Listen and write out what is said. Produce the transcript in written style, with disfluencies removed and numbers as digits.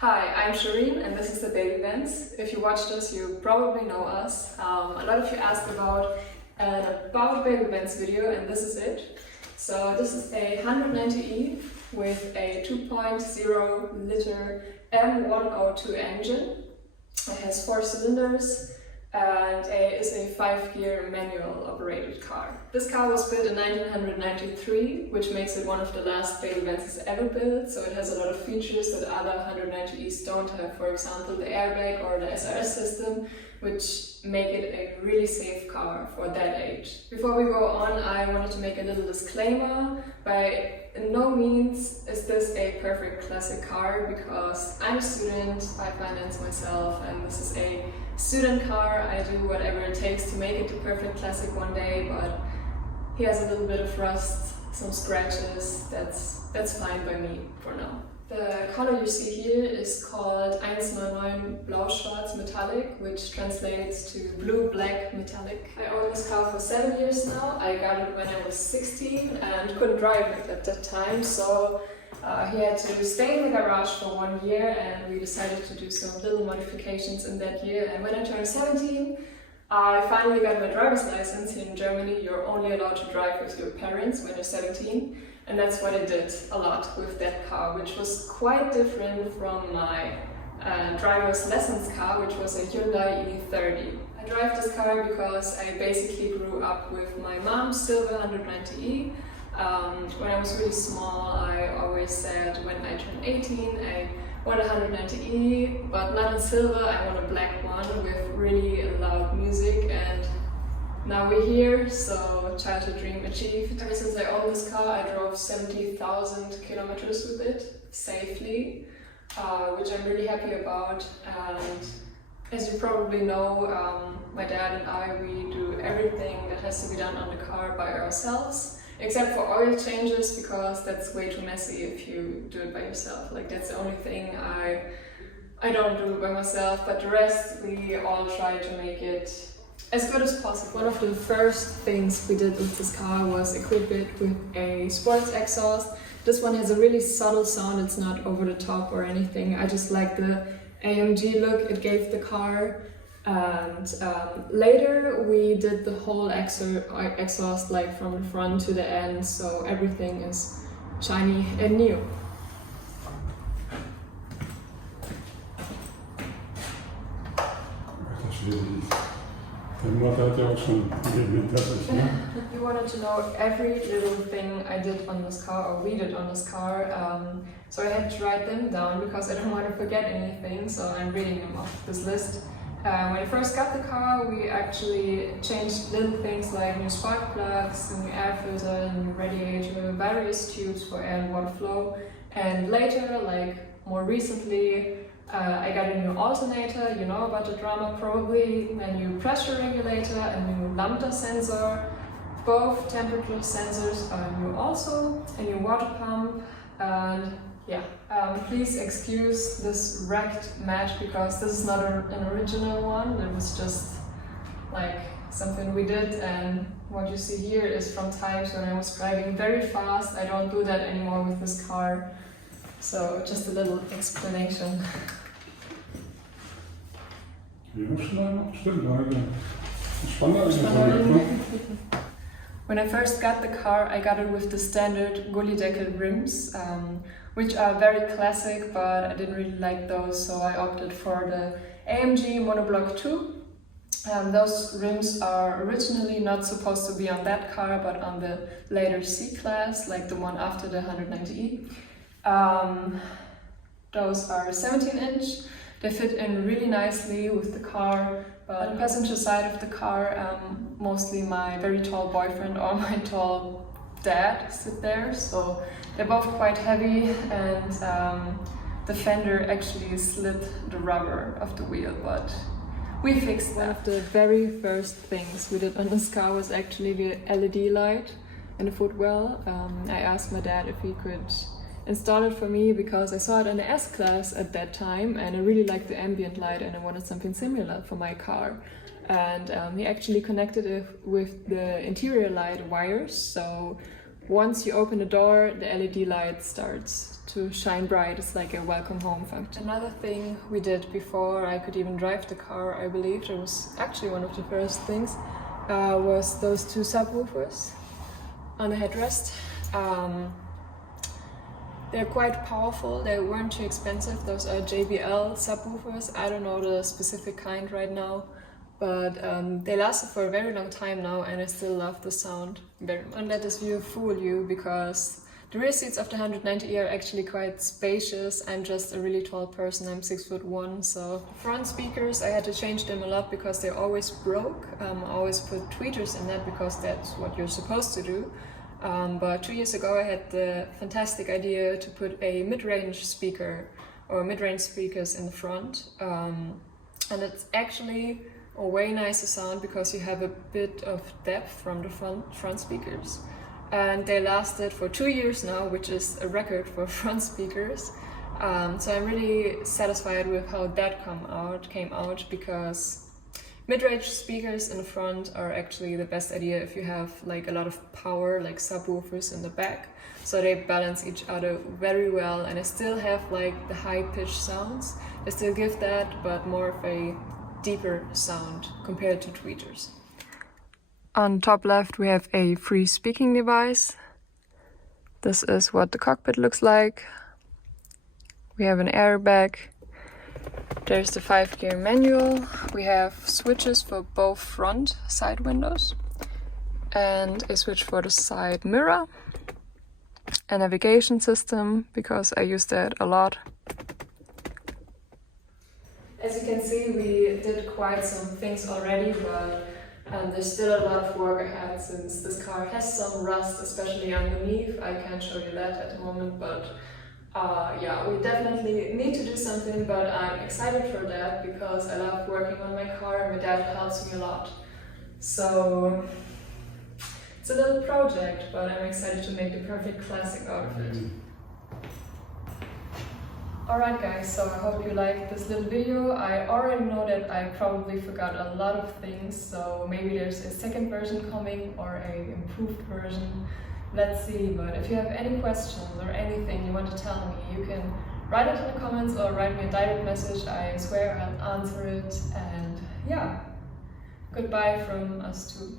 Hi, I'm Shareen and this is the Babybenz. If you watched us, you probably know us. A lot of you asked about an About Babybenz video and this is it. So this is a 190e with a 2.0 liter M102 engine. It has 4 cylinders and is a 5-gear manual operated car. This car was built in 1993, which makes it one of the last Babybenzes ever built, so it has a lot of features that other 190es don't have, for example the airbag or the SRS system, which make it a really safe car for that age. Before we go on, I wanted to make a little disclaimer. By no means is this a perfect classic car, because I'm a student, I finance myself, and this is a student car. I do whatever it takes to make it the perfect classic one day, but he has a little bit of rust, some scratches, that's fine by me for now. The color you see here is called 109 Blau-Schwarz Metallic, which translates to blue-black metallic. I own this car for 7 years now. I got it when I was 16 and couldn't drive it at that time, so he had to stay in the garage for 1 year, and we decided to do some little modifications in that year. And when I turned 17, I finally got my driver's license. Here in Germany, you're only allowed to drive with your parents when you're 17. And that's what I did a lot with that car, which was quite different from my driver's lessons car, which was a Hyundai E30. I drive this car because I basically grew up with my mom's silver 190e. When I was really small, I always said when I turn 18, I want a 190e, but not in silver, I want a black one with really loud music. And now we're here, so childhood dream achieved. Ever since I own this car, I drove 70,000 kilometers with it safely, which I'm really happy about. And as you probably know, my dad and I, we do everything that has to be done on the car by ourselves, except for oil changes, because that's way too messy if you do it by yourself. Like, that's the only thing I don't do by myself, but the rest we all try to make it as good as possible. One of the first things we did with this car was equip it with a sports exhaust. This one has a really subtle sound, it's not over the top or anything. I just like the AMG look it gave the car. And later we did the whole exhaust, like from the front to the end, so everything is shiny and new. You wanted to know every little thing I did on this car, or we did on this car, so I had to write them down because I don't want to forget anything, so I'm reading them off this list. When I first got the car, we actually changed little things like new spark plugs, a new air filter, new radiator, various tubes for air and water flow, and later, like more recently, I got a new alternator, you know about the drama probably, a new pressure regulator, a new lambda sensor, both temperature sensors are new also, a new water pump, and yeah. Please excuse this wrecked mat because this is not an original one, it was just like something we did, and what you see here is from times when I was driving very fast. I don't do that anymore with this car, so just a little explanation. When I first got the car, I got it with the standard Gullydeckel rims, which are very classic, but I didn't really like those, so I opted for the AMG Monoblock 2. Those rims are originally not supposed to be on that car, but on the later C-Class, like the one after the 190e. Those are 17-inch. They fit in really nicely with the car, but on the passenger side of the car, mostly my very tall boyfriend or my tall dad sit there, so they're both quite heavy, and the fender actually slid the rubber of the wheel, but we fixed that. One of the very first things we did on this car was actually the LED light in the footwell. I asked my dad if he could install it for me because I saw it in the S-Class at that time, and I really liked the ambient light and I wanted something similar for my car. And he actually connected it with the interior light wires, so once you open the door, the LED light starts to shine bright. It's like a welcome home function. Another thing we did before I could even drive the car, I believe, it was actually one of the first things, was those two subwoofers on the headrest. They're quite powerful, they weren't too expensive. Those are JBL subwoofers. I don't know the specific kind right now, but they lasted for a very long time now and I still love the sound very much. Don't let this view fool you, because the rear seats of the 190e are actually quite spacious. I'm just a really tall person, I'm 6'1", so front speakers, I had to change them a lot because they always broke. I always put tweeters in that because that's what you're supposed to do. But 2 years ago I had the fantastic idea to put a mid-range speaker or mid-range speakers in the front, and it's actually a way nicer sound because you have a bit of depth from the front speakers, and they lasted for 2 years now, which is a record for front speakers. So I'm really satisfied with how that came out because mid-range speakers in the front are actually the best idea if you have like a lot of power, like subwoofers in the back. So they balance each other very well, and they still have like the high-pitched sounds. They still give that, but more of a deeper sound compared to tweeters. On top left we have a free speaking device. This is what the cockpit looks like. We have an airbag. There's the 5-gear manual. We have switches for both front side windows and a switch for the side mirror. A navigation system, because I use that a lot. As you can see, we did quite some things already, but there's still a lot of work ahead since this car has some rust, especially underneath. I can't show you that at the moment, but yeah, we definitely need to do something, but I'm excited for that because I love working on my car. My dad helps me a lot. So it's a little project, but I'm excited to make the perfect classic out of it. Alright guys, so I hope you liked this little video. I already know that I probably forgot a lot of things, so maybe there's a second version coming or an improved version. Let's see, but if you have any questions or anything you want to tell me, you can write it in the comments or write me a direct message. I swear I'll answer it, and yeah, goodbye from us too.